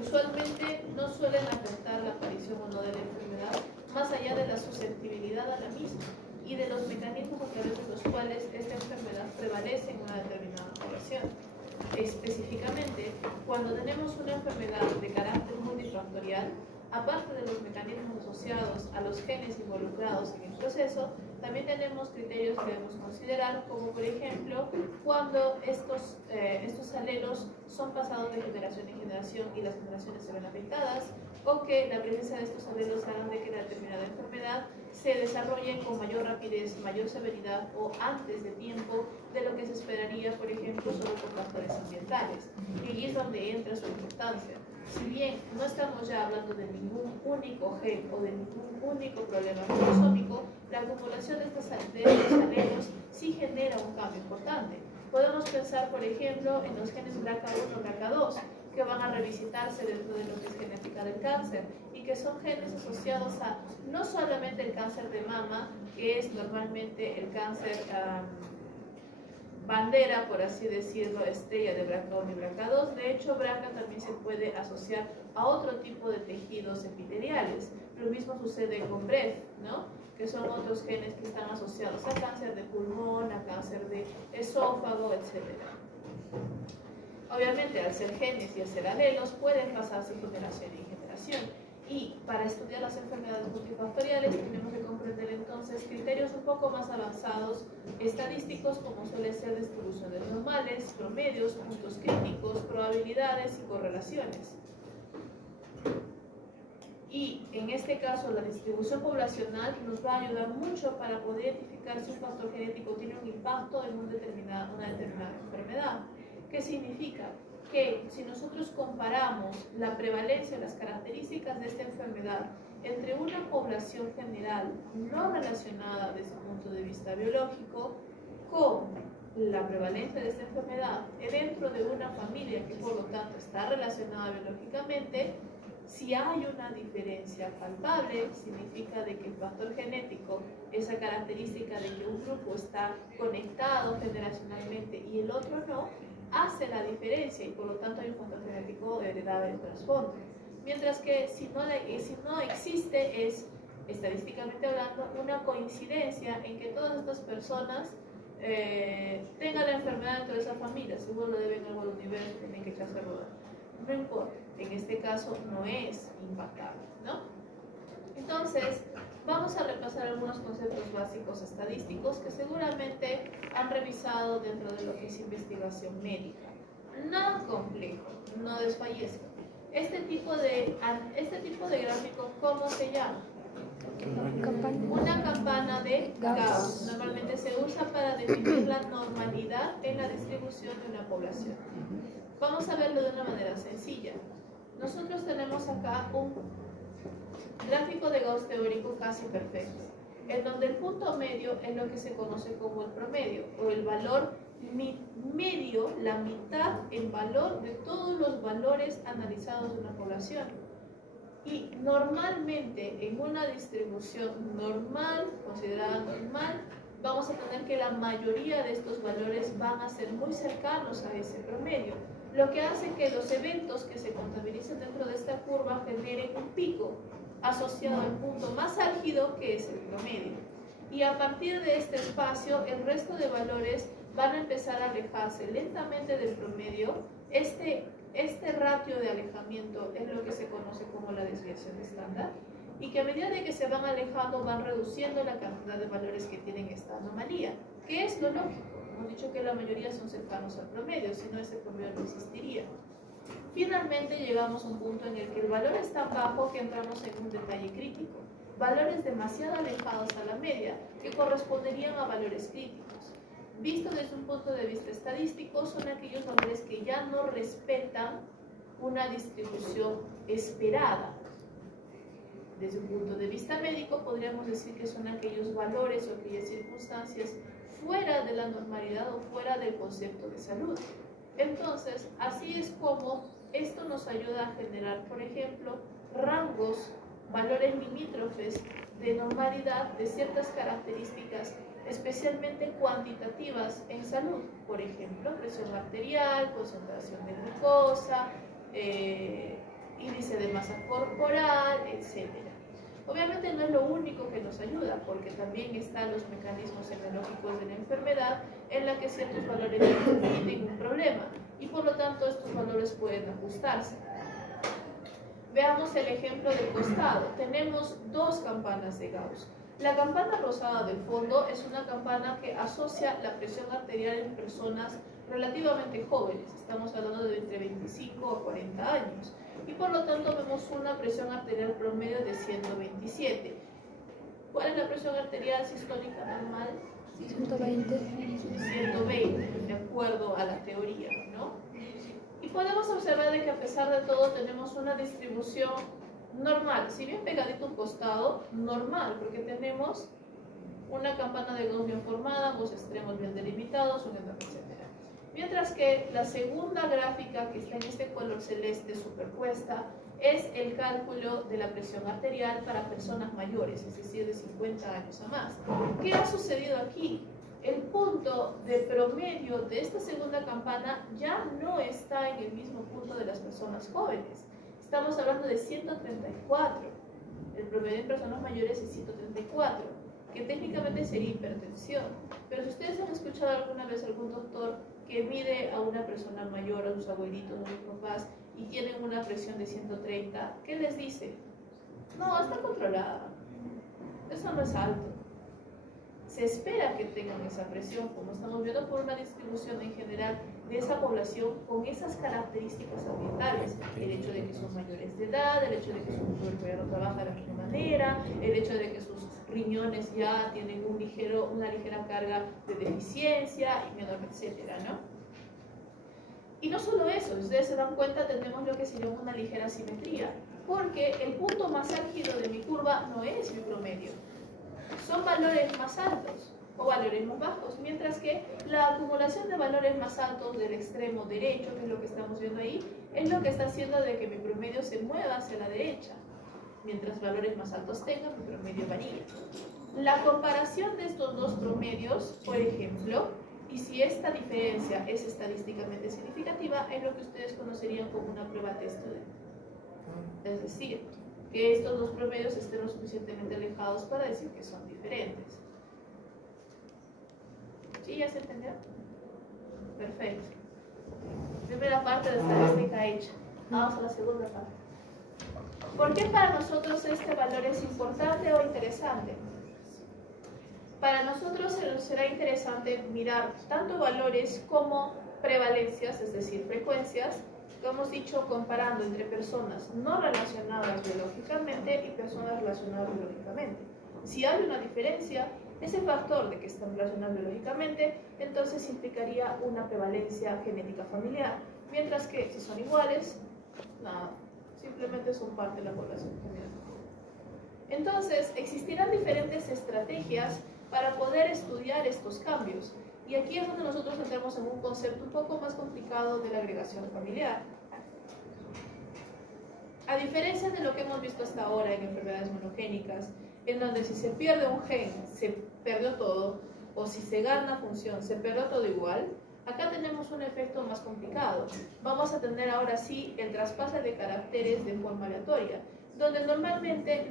Usualmente no suelen afectar la aparición o no de la enfermedad, más allá de la susceptibilidad a la misma y de los mecanismos a través de los cuales esta enfermedad prevalece en una determinada población. Específicamente, cuando tenemos una enfermedad de carácter multifactorial, aparte de los mecanismos asociados a los genes involucrados en el proceso, también tenemos criterios que debemos considerar, como por ejemplo, cuando estos alelos son pasados de generación en generación y las generaciones se ven afectadas, o que la presencia de estos alelos hagan de que la determinada enfermedad se desarrolle con mayor rapidez, mayor severidad o antes de tiempo de lo que se esperaría, por ejemplo, solo por factores ambientales. Y allí es donde entra su importancia. Si bien no estamos ya hablando de ningún único gen o de ningún único problema cromosómico, la acumulación de estos alelos sí genera un cambio importante. Podemos pensar, por ejemplo, en los genes BRCA1 o BRCA2, que van a revisitarse dentro de lo que es genética del cáncer y que son genes asociados a no solamente el cáncer de mama, que es normalmente el cáncer bandera, por así decirlo, estrella de BRCA1 y BRCA2. De hecho, BRCA también se puede asociar a otro tipo de tejidos epiteliales. Lo mismo sucede con BREF, ¿no? Que son otros genes que están asociados a cáncer de pulmón, a cáncer de esófago, etc. Obviamente, al ser genes y al ser alelos, pueden pasarse generación en generación. Y para estudiar las enfermedades multifactoriales tenemos que comprender entonces criterios un poco más avanzados estadísticos, como suele ser distribuciones normales, promedios, puntos críticos, probabilidades y correlaciones. Y en este caso la distribución poblacional nos va a ayudar mucho para poder identificar si un factor genético tiene un impacto en una determinada enfermedad. ¿Qué significa? Que si nosotros comparamos la prevalencia, las características de esta enfermedad entre una población general no relacionada desde el punto de vista biológico con la prevalencia de esta enfermedad dentro de una familia que por lo tanto está relacionada biológicamente, si hay una diferencia palpable, significa de que el factor genético, esa característica de que un grupo está conectado generacionalmente y el otro no, hace la diferencia y por lo tanto hay un factor genético heredado en el trasfondo. Mientras que si no existe, es estadísticamente hablando una coincidencia en que todas estas personas tengan la enfermedad dentro de esa familia. Si uno lo deben algo al universo, tienen que echarse a rodar. No importa, en este caso no es impactable, ¿no? Entonces, vamos a repasar algunos conceptos básicos estadísticos que seguramente han revisado dentro de lo que es investigación médica. Nada complejo, no desfallezcan. Este tipo de gráfico, ¿cómo se llama? Una campana de Gauss. Normalmente se usa para definir la normalidad en la distribución de una población. Vamos a verlo de una manera sencilla. Nosotros tenemos acá un gráfico de Gauss teórico casi perfecto, en donde el punto medio es lo que se conoce como el promedio, o el valor medio, la mitad en valor de todos los valores analizados de una población. Y normalmente en una distribución normal, considerada normal, vamos a tener que la mayoría de estos valores van a ser muy cercanos a ese promedio, lo que hace que los eventos que se contabilicen dentro de esta curva generen un pico asociado al punto más álgido, que es el promedio. Y a partir de este espacio, el resto de valores van a empezar a alejarse lentamente del promedio. Este ratio de alejamiento es lo que se conoce como la desviación estándar, y que a medida de que se van alejando van reduciendo la cantidad de valores que tienen esta anomalía, que es lo lógico. Hemos dicho que la mayoría son cercanos al promedio, si no ese promedio no existiría. Finalmente llegamos a un punto en el que el valor es tan bajo que entramos en un detalle crítico. Valores demasiado alejados a la media, que corresponderían a valores críticos. Visto desde un punto de vista estadístico, son aquellos valores que ya no respetan una distribución esperada. Desde un punto de vista médico, podríamos decir que son aquellos valores o aquellas circunstancias fuera de la normalidad o fuera del concepto de salud. Entonces, así es como esto nos ayuda a generar, por ejemplo, rangos, valores limítrofes de normalidad de ciertas características especialmente cuantitativas en salud. Por ejemplo, presión arterial, concentración de glucosa, índice de masa corporal, etc. Obviamente no es lo único que nos ayuda, porque también están los mecanismos semiológicos de la enfermedad en la que ciertos valores tienen un problema y por lo tanto estos valores pueden ajustarse. Veamos el ejemplo del costado. Tenemos dos campanas de Gauss. La campana rosada del fondo es una campana que asocia la presión arterial en personas relativamente jóvenes. Estamos hablando de entre 25 a 40 años. Y por lo tanto vemos una presión arterial promedio de 127. ¿Cuál es la presión arterial sistólica normal? 120. 120, de acuerdo a la teoría, ¿no? Y podemos observar de que a pesar de todo tenemos una distribución normal, si bien pegadito a un costado, normal, porque tenemos una campana de Gauss bien formada, ambos extremos bien delimitados, etc. Mientras que la segunda gráfica, que está en este color celeste superpuesta, es el cálculo de la presión arterial para personas mayores, es decir, de 50 años a más. ¿Qué ha sucedido aquí? El punto de promedio de esta segunda campana ya no está en el mismo punto de las personas jóvenes. Estamos hablando de 134. El promedio en personas mayores es 134, que técnicamente sería hipertensión. Pero si ustedes han escuchado alguna vez a algún doctor que mide a una persona mayor, a sus abuelitos, a sus papás, y tienen una presión de 130, ¿qué les dice? No, está controlada. Eso no es alto. Se espera que tengan esa presión, como estamos viendo, por una distribución en general de esa población con esas características ambientales. El hecho de que son mayores de edad, el hecho de que su cuerpo ya no trabaja de la misma manera, el hecho de que sus riñones ya tienen una ligera carga de deficiencia, etcétera, ¿no? Y no solo eso, si ustedes se dan cuenta, tenemos lo que se llama una ligera simetría, porque el punto más álgido de mi curva no es mi promedio. Son valores más altos o valores más bajos, mientras que la acumulación de valores más altos del extremo derecho, que es lo que estamos viendo ahí, es lo que está haciendo de que mi promedio se mueva hacia la derecha. Mientras valores más altos tenga, mi promedio varía. La comparación de estos dos promedios, por ejemplo, y si esta diferencia es estadísticamente significativa, es lo que ustedes conocerían como una prueba test-student. Es decir, que estos dos promedios estén lo suficientemente alejados para decir que son diferentes. ¿Sí? ¿Ya se entendió? Perfecto. Primera parte de estadística hecha. Vamos a la segunda parte. ¿Por qué para nosotros este valor es importante o interesante? Para nosotros será interesante mirar tanto valores como prevalencias, es decir, frecuencias, como hemos dicho, comparando entre personas no relacionadas biológicamente y personas relacionadas biológicamente. Si hay una diferencia, ese factor de que están relacionados biológicamente, entonces implicaría una prevalencia genética familiar, mientras que si son iguales, nada, simplemente son parte de la población general. Entonces, existirán diferentes estrategias para poder estudiar estos cambios. Y aquí es donde nosotros entramos en un concepto un poco más complicado de la agregación familiar. A diferencia de lo que hemos visto hasta ahora en enfermedades monogénicas, en donde si se pierde un gen, se perdió todo, o si se gana función, se perdió todo igual, acá tenemos un efecto más complicado. Vamos a tener ahora sí el traspaso de caracteres de forma aleatoria, donde normalmente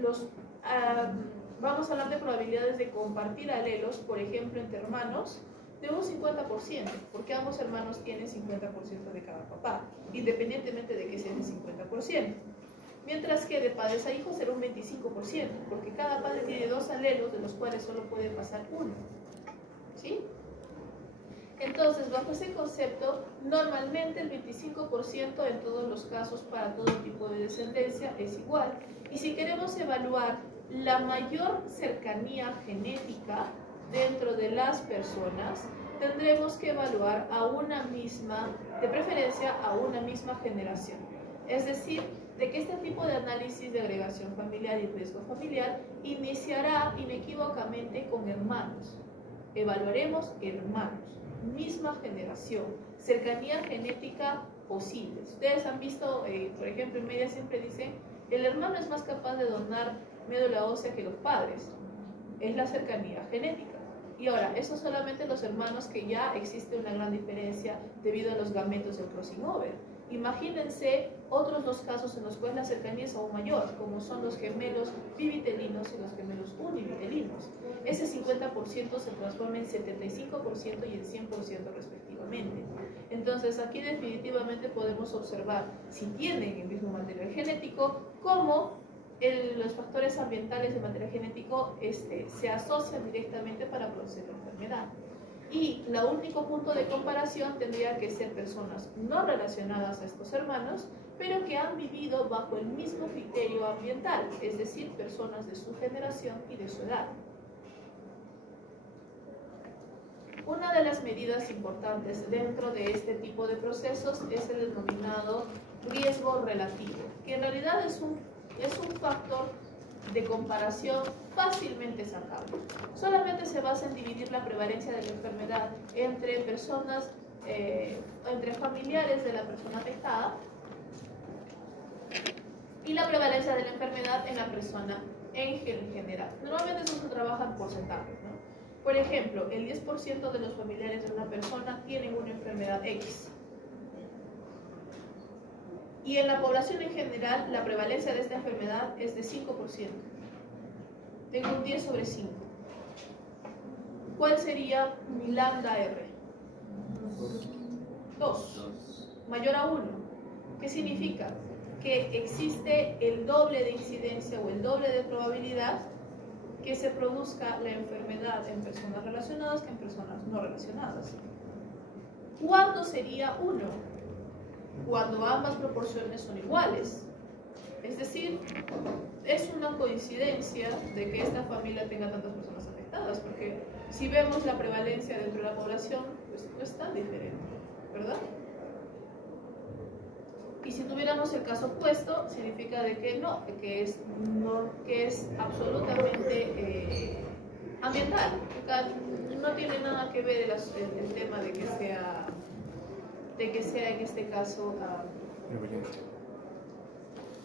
vamos a hablar de probabilidades de compartir alelos, por ejemplo, entre hermanos, de un 50%, porque ambos hermanos tienen 50% de cada papá, independientemente de que sea el 50%. Mientras que de padres a hijos será un 25%, porque cada padre tiene dos alelos, de los cuales solo puede pasar uno. ¿Sí? Entonces, bajo ese concepto, normalmente el 25% en todos los casos para todo tipo de descendencia es igual. Y si queremos evaluar la mayor cercanía genética dentro de las personas, tendremos que evaluar a una misma, de preferencia a una misma generación. Es decir, de que este tipo de análisis de agregación familiar y riesgo familiar iniciará inequívocamente con hermanos. Evaluaremos hermanos, misma generación, cercanía genética posible. Ustedes han visto, por ejemplo, en media siempre dicen, el hermano es más capaz de donar médula ósea que los padres. Es la cercanía genética. Y ahora, eso solamente los hermanos que ya existe una gran diferencia debido a los gametos del crossing over. Imagínense otros dos casos en los cuales la cercanía es aún mayor, como son los gemelos bivitelinos y los gemelos univitelinos. Ese 50% se transforma en 75% y en 100% respectivamente. Entonces aquí definitivamente podemos observar, si tienen el mismo material genético, cómo los factores ambientales de material genético se asocian directamente para producir la enfermedad. Y el único punto de comparación tendría que ser personas no relacionadas a estos hermanos, pero que han vivido bajo el mismo criterio ambiental, es decir, personas de su generación y de su edad. Una de las medidas importantes dentro de este tipo de procesos es el denominado riesgo relativo, que en realidad es un factor de comparación fácilmente sacable. Solamente se basa en dividir la prevalencia de la enfermedad entre personas, entre familiares de la persona afectada y la prevalencia de la enfermedad en la persona en general. Normalmente eso se trabaja en porcentajes, ¿no? Por ejemplo, el 10% de los familiares de una persona tienen una enfermedad X. Y en la población en general, la prevalencia de esta enfermedad es de 5%. Tengo un 10 sobre 5. ¿Cuál sería mi lambda R? 2. Mayor a 1. ¿Qué significa? Que existe el doble de incidencia o el doble de probabilidad que se produzca la enfermedad en personas relacionadas que en personas no relacionadas. ¿Cuándo sería 1? Cuando ambas proporciones son iguales. Es decir, es una coincidencia de que esta familia tenga tantas personas afectadas, porque si vemos la prevalencia dentro de la población, pues no es tan diferente, ¿verdad? Y si tuviéramos el caso opuesto, significa de que no, que es absolutamente ambiental. No tiene nada que ver el tema de que sea en este caso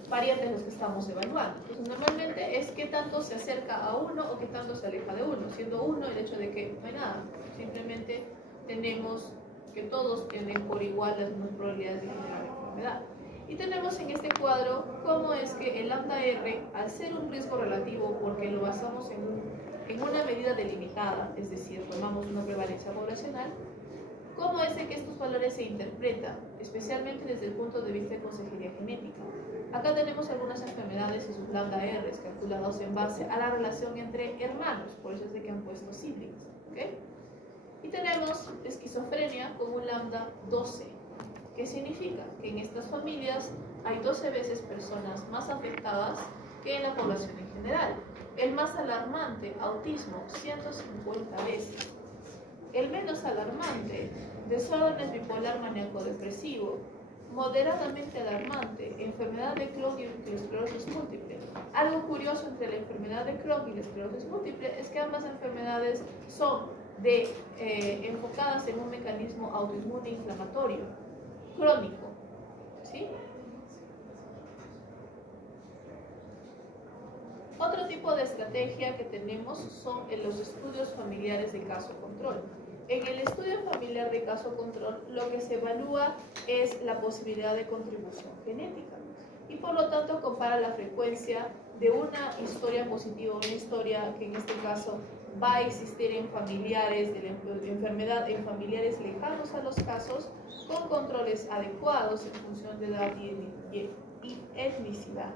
variantes los que estamos evaluando. Entonces, normalmente es qué tanto se acerca a uno o qué tanto se aleja de uno, siendo uno el hecho de que no hay nada, simplemente tenemos que todos tienen por igual las mismas probabilidades de generar enfermedad. Y tenemos en este cuadro cómo es que el lambda R, al ser un riesgo relativo, porque lo basamos en una medida delimitada, es decir, tomamos una prevalencia poblacional, cómo es que estos valores se interpretan, especialmente desde el punto de vista de consejería genética. Acá tenemos algunas enfermedades y sus lambda R calculados en base a la relación entre hermanos, por eso es de que han puesto siblings, ¿okay? Y tenemos esquizofrenia con un lambda 12. ¿Qué significa? Que en estas familias hay 12 veces personas más afectadas que en la población en general. El más alarmante, autismo, 150 veces. El menos alarmante, desórdenes bipolar maníaco-depresivo. Moderadamente alarmante, enfermedad de Crohn y la esclerosis múltiple. Algo curioso entre la enfermedad de Crohn y la esclerosis múltiple es que ambas enfermedades son enfocadas en un mecanismo autoinmune inflamatorio crónico, ¿sí? Otro tipo de estrategia que tenemos son en los estudios familiares de caso control. En el estudio familiar de caso control, lo que se evalúa es la posibilidad de contribución genética y por lo tanto compara la frecuencia de una historia positiva, una historia que en este caso va a existir en familiares de la enfermedad, en familiares lejanos a los casos, con controles adecuados en función de edad y etnicidad.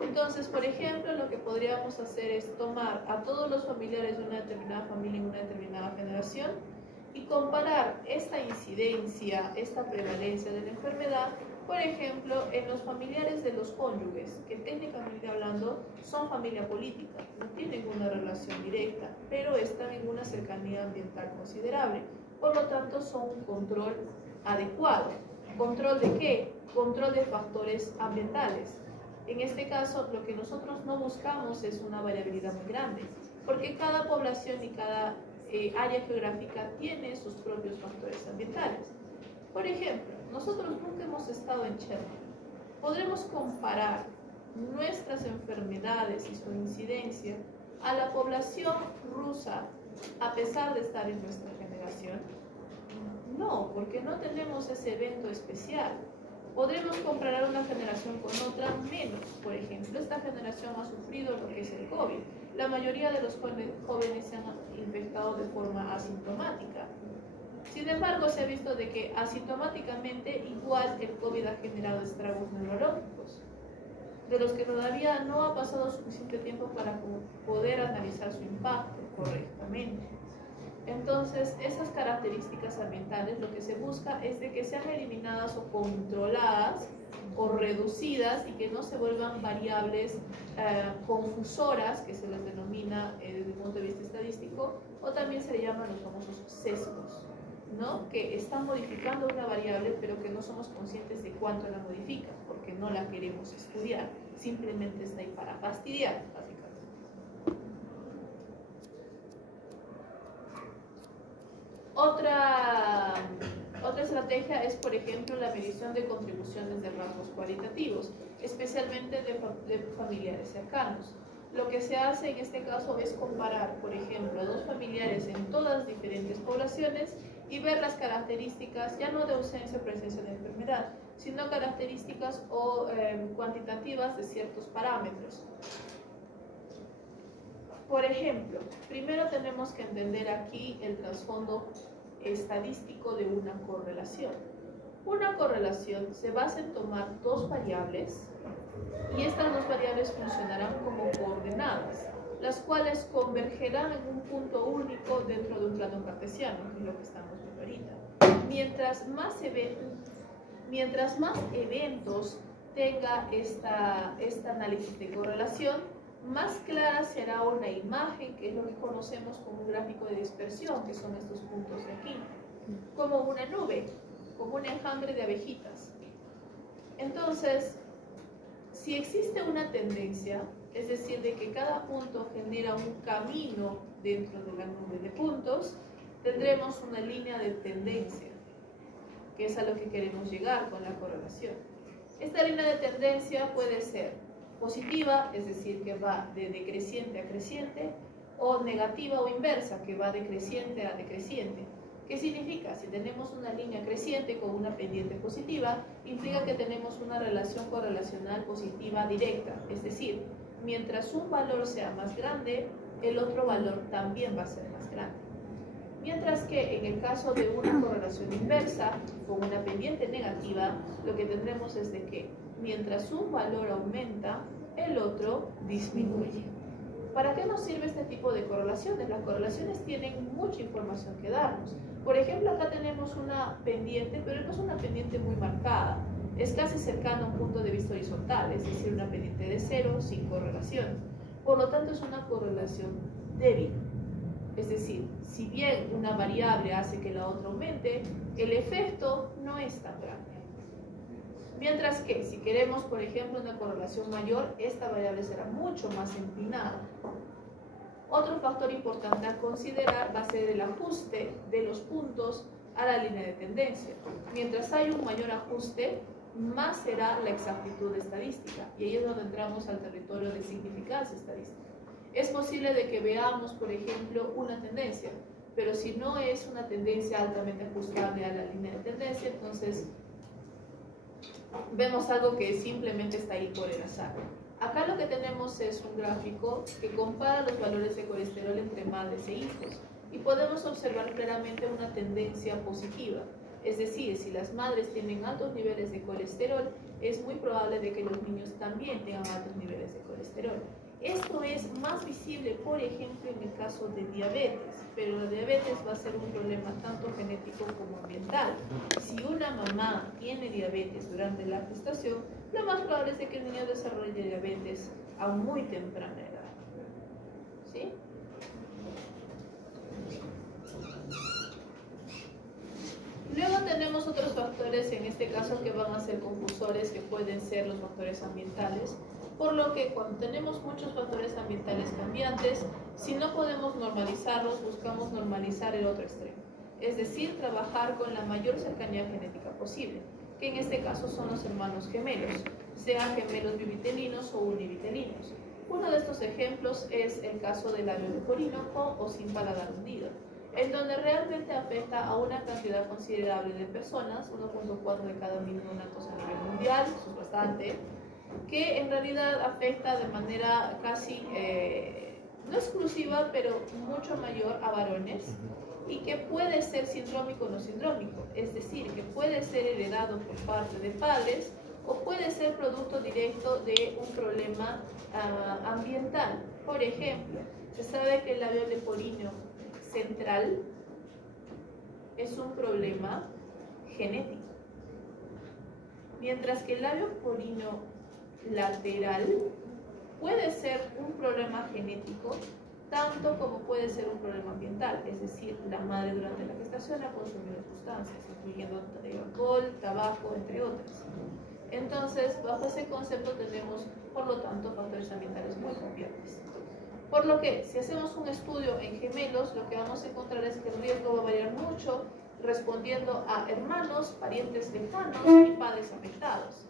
Entonces, por ejemplo, lo que podríamos hacer es tomar a todos los familiares de una determinada familia en una determinada generación y comparar esta incidencia, esta prevalencia de la enfermedad, por ejemplo, en los familiares de los cónyuges, que técnicamente hablando son familia política, no tienen una relación directa, pero están en una cercanía ambiental considerable. Por lo tanto, son un control adecuado. ¿Control de qué? Control de factores ambientales. En este caso, lo que nosotros no buscamos es una variabilidad muy grande, porque cada población y cada área geográfica tiene sus propios factores ambientales. Por ejemplo, nosotros nunca hemos estado en Chernobyl. Podremos comparar nuestras enfermedades y su incidencia a la población rusa, a pesar de estar en nuestra generación. No, porque no tenemos ese evento especial. Podremos comparar una generación con otra menos. Por ejemplo, esta generación ha sufrido lo que es el COVID. La mayoría de los jóvenes se han infectado de forma asintomática. Sin embargo, se ha visto de que asintomáticamente igual el COVID ha generado estragos neurológicos, de los que todavía no ha pasado suficiente tiempo para poder analizar su impacto correctamente. Entonces, esas características ambientales lo que se busca es de que sean eliminadas o controladas o reducidas y que no se vuelvan variables confusoras, que se les denomina desde el punto de vista estadístico, o también se le llaman los famosos sesgos, ¿no? Que están modificando una variable pero que no somos conscientes de cuánto la modifican porque no la queremos estudiar, simplemente está ahí para fastidiar, básicamente. Otra estrategia es, por ejemplo, la medición de contribuciones de rasgos cualitativos, especialmente de familiares cercanos. Lo que se hace en este caso es comparar, por ejemplo, a dos familiares en todas diferentes poblaciones y ver las características, ya no de ausencia o presencia de enfermedad, sino características o cuantitativas de ciertos parámetros. Por ejemplo, primero tenemos que entender aquí el trasfondo estadístico de una correlación. Una correlación se basa en tomar dos variables y estas dos variables funcionarán como coordenadas, las cuales convergerán en un punto único dentro de un plano cartesiano, que es lo que estamos viendo ahorita. Mientras más eventos tenga este análisis de correlación, más clara será una imagen, que es lo que conocemos como un gráfico de dispersión, que son estos puntos de aquí, como una nube, como un enjambre de abejitas. Entonces, si existe una tendencia, es decir, de que cada punto genera un camino dentro de la nube de puntos, tendremos una línea de tendencia, que es a lo que queremos llegar con la correlación. Esta línea de tendencia puede ser positiva, es decir, que va de decreciente a creciente, o negativa o inversa, que va de creciente a decreciente. ¿Qué significa? Si tenemos una línea creciente con una pendiente positiva, implica que tenemos una relación correlacional positiva directa, es decir, mientras un valor sea más grande, el otro valor también va a ser más grande. Mientras que en el caso de una correlación inversa, con una pendiente negativa, lo que tendremos es de que mientras un valor aumenta, el otro disminuye. ¿Para qué nos sirve este tipo de correlaciones? Las correlaciones tienen mucha información que darnos. Por ejemplo, acá tenemos una pendiente, pero no es una pendiente muy marcada. Es casi cercana a un punto de vista horizontal, es decir, una pendiente de cero sin correlación. Por lo tanto, es una correlación débil. Es decir, si bien una variable hace que la otra aumente, el efecto no es tan grande. Mientras que si queremos, por ejemplo, una correlación mayor, esta variable será mucho más empinada. Otro factor importante a considerar va a ser el ajuste de los puntos a la línea de tendencia. Mientras hay un mayor ajuste, más será la exactitud estadística. Y ahí es donde entramos al territorio de significancia estadística. Es posible de que veamos, por ejemplo, una tendencia, pero si no es una tendencia altamente ajustable a la línea de tendencia, entonces vemos algo que simplemente está ahí por el azar. Acá lo que tenemos es un gráfico que compara los valores de colesterol entre madres e hijos y podemos observar claramente una tendencia positiva. Es decir, si las madres tienen altos niveles de colesterol, es muy probable de que los niños también tengan altos niveles de colesterol. Esto es más visible, por ejemplo, en el caso de diabetes, pero la diabetes va a ser un problema tanto genético como ambiental. Si una mamá tiene diabetes durante la gestación, lo más probable es de que el niño desarrolle diabetes a muy temprana edad. ¿Sí? Luego tenemos otros factores, en este caso, que van a ser confusores, que pueden ser los factores ambientales. Por lo que cuando tenemos muchos factores ambientales cambiantes, si no podemos normalizarlos, buscamos normalizar el otro extremo. Es decir, trabajar con la mayor cercanía genética posible, que en este caso son los hermanos gemelos, sean gemelos bivitelinos o univitelinos. Uno de estos ejemplos es el caso del labio leporino con o sin paladar hundido. en donde realmente afecta a una cantidad considerable de personas, 1.4 de cada 1.000 neonatos a nivel mundial, eso es bastante, que en realidad afecta de manera casi, no exclusiva, pero mucho mayor a varones, y que puede ser sindrómico o no sindrómico, es decir, que puede ser heredado por parte de padres o puede ser producto directo de un problema ambiental. Por ejemplo, se sabe que el labio leporino central es un problema genético, mientras que el labio leporino lateral puede ser un problema genético tanto como puede ser un problema ambiental, es decir, la madre durante la gestación ha consumido sustancias, incluyendo alcohol, tabaco, entre otras. Entonces, bajo ese concepto tenemos, por lo tanto, factores ambientales muy cambiantes. Por lo que, si hacemos un estudio en gemelos, lo que vamos a encontrar es que el riesgo va a variar mucho respondiendo a hermanos, parientes lejanos y padres afectados.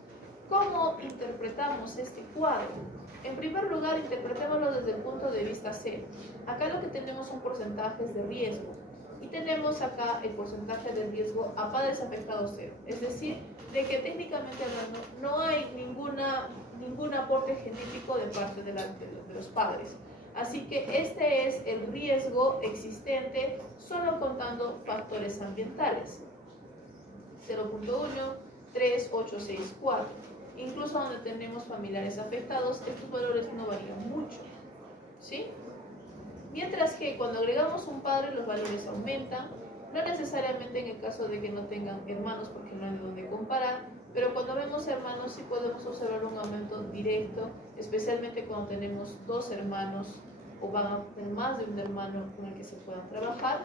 ¿Cómo interpretamos este cuadro? En primer lugar, interpretémoslo desde el punto de vista cero. Acá lo que tenemos son porcentajes de riesgo. Y tenemos acá el porcentaje de riesgo a padres afectados cero. Es decir, de que técnicamente hablando no hay ningún aporte genético de parte de los padres. Así que este es el riesgo existente solo contando factores ambientales. 0.1, 3, 8, 6, 4. Incluso donde tenemos familiares afectados, estos valores no varían mucho, ¿sí? Mientras que cuando agregamos un padre, los valores aumentan, no necesariamente en el caso de que no tengan hermanos, porque no hay de dónde comparar, pero cuando vemos hermanos sí podemos observar un aumento directo, especialmente cuando tenemos dos hermanos o van a tener más de un hermano con el que se puedan trabajar,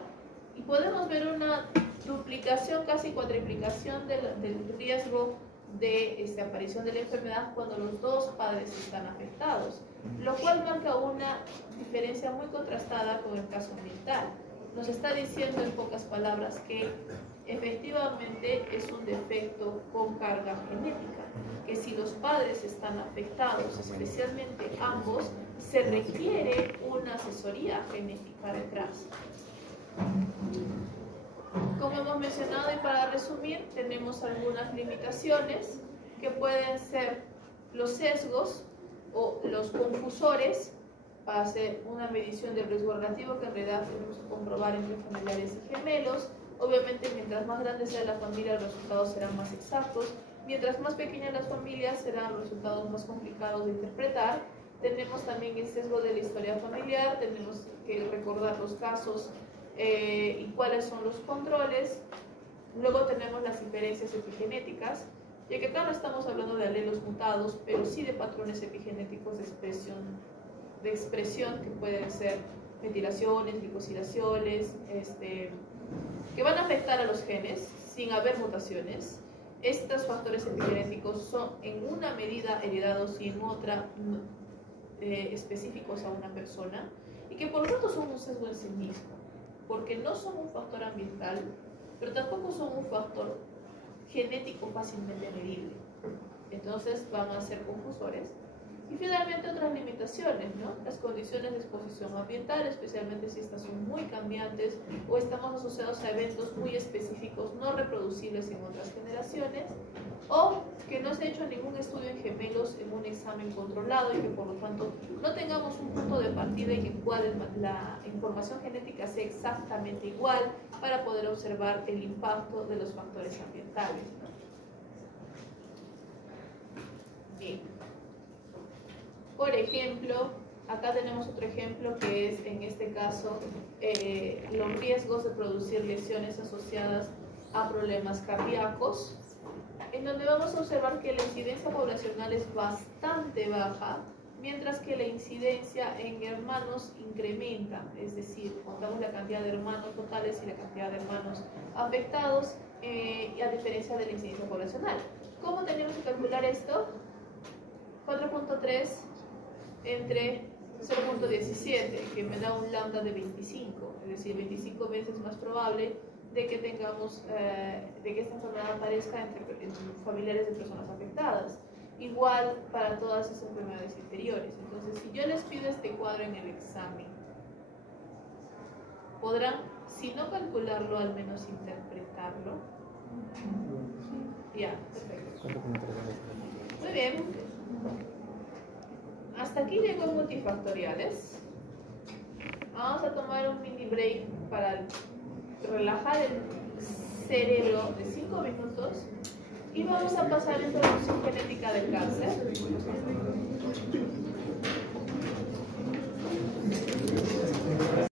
y podemos ver una duplicación, casi cuatriplicación del riesgo de aparición de la enfermedad cuando los dos padres están afectados, lo cual marca una diferencia muy contrastada con el caso ambiental. Nos está diciendo en pocas palabras que efectivamente es un defecto con carga genética, que si los padres están afectados, especialmente ambos, se requiere una asesoría genética detrás. Como hemos mencionado, y para resumir, tenemos algunas limitaciones que pueden ser los sesgos o los confusores para hacer una medición del riesgo relativo que en realidad podemos comprobar entre familiares y gemelos. Obviamente, mientras más grande sea la familia, los resultados serán más exactos. Mientras más pequeñas las familias, serán los resultados más complicados de interpretar. Tenemos también el sesgo de la historia familiar, tenemos que recordar los casos y cuáles son los controles. Luego tenemos las inferencias epigenéticas, ya que acá no estamos hablando de alelos mutados, pero sí de patrones epigenéticos de expresión que pueden ser metilaciones, glicosilaciones, que van a afectar a los genes sin haber mutaciones. Estos factores epigenéticos son en una medida heredados y en otra específicos a una persona, y que por lo tanto son un sesgo en sí mismo, porque no son un factor ambiental, pero tampoco son un factor genético fácilmente medible. Entonces van a ser confusores. Y finalmente otras limitaciones, ¿no? Las condiciones de exposición ambiental, especialmente si estas son muy cambiantes o estamos asociados a eventos muy específicos no reproducibles en otras generaciones, o que no se ha hecho ningún estudio en gemelos en un examen controlado y que por lo tanto no tengamos un punto de partida en el cual la información genética sea exactamente igual para poder observar el impacto de los factores ambientales, ¿no? Bien. Por ejemplo, acá tenemos otro ejemplo que es, en este caso, los riesgos de producir lesiones asociadas a problemas cardíacos, en donde vamos a observar que la incidencia poblacional es bastante baja, mientras que la incidencia en hermanos incrementa, es decir, contamos la cantidad de hermanos totales y la cantidad de hermanos afectados, a diferencia de la incidencia poblacional. ¿Cómo tenemos que calcular esto? 4.3 entre 0.17, que me da un lambda de 25, es decir, 25 veces más probable de que tengamos, de que esta enfermedad aparezca entre familiares de personas afectadas. Igual para todas esas enfermedades inferiores. Entonces, si yo les pido este cuadro en el examen, ¿podrán Si no calcularlo, al menos interpretarlo. Ya, perfecto. Muy bien. Hasta aquí llegó multifactoriales. Vamos a tomar un mini break para relajar el cerebro de 5 minutos y vamos a pasar a introducción genética del cáncer.